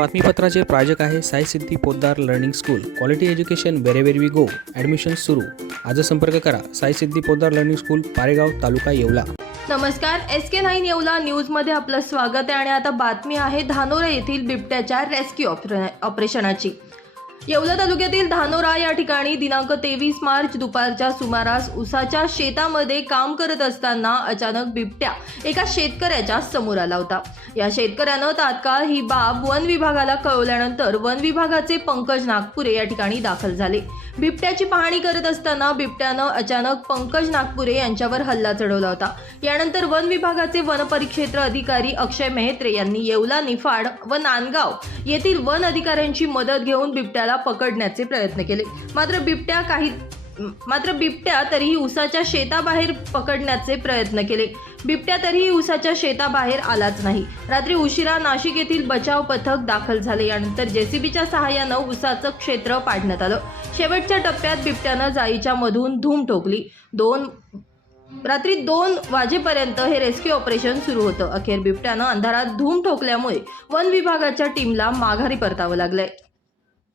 बातमीपत्राचे प्रायोजक आहे Sai Siddhi Podar learning school. Quality education wherever we go admission सुरू. आज संपर्क करा. Sai Siddhi Podar learning school Paregaon taluka Yeola. नमस्कार. एस के नाईन येवला न्यूजमध्ये आपलं स्वागत आहे आणि आता बातमी आहे धानोरा येथील बिबट्याच्या रेस्क्यू ऑपरे ऑपरेशनाची. येवला तालुक्यातील धानोरा या ठिकाणी दिनांक तेवीस मार्च दुपारच्या सुमारास उसाच्या शेतामध्ये काम करत असताना अचानक बिबट्या एका शेतकऱ्याच्या समोर आला होता. या शेतकऱ्यानं तात्काळ ही बाब वन विभागाला कळवल्यानंतर वन विभागाचे पंकज नागपुरे या ठिकाणी दाखल झाले. बिबट्याची पाहणी करत असताना बिबट्यानं अचानक पंकज नागपुरे यांच्यावर हल्ला चढवला होता. यानंतर वन विभागाचे वनपरिक्षेत्र अधिकारी अक्षय मेहत्रे यांनी येवला निफाड व नांदगाव येथील वन अधिकाऱ्यांची मदत घेऊन बिबट्याला पकडण्याचे प्रयत्न केले. मात्र बिबट्या काही मात्र बिबट्या तरीही उसाच्या शेताबाहेर पकडण्याचे प्रयत्न केले. बिबट्या तरीही उसाच्या शेताबाहेर आलाच नाही. रात्री उशिरा नाशिक येथील बचाव पथक दाखल झाले. यानंतर जेसीबीच्या सहाय्यानं उसाचं क्षेत्र पाडण्यात आलं. शेवटच्या टप्प्यात बिबट्यानं जाळीच्या मधून धूम ठोकली. दोन रात्री दोन वाजेपर्यंत हे रेस्क्यू ऑपरेशन सुरू होतं. अखेर बिबट्यानं अंधारात धूम ठोकल्यामुळे वन विभागाच्या टीमला माघारी परतावं लागलंय.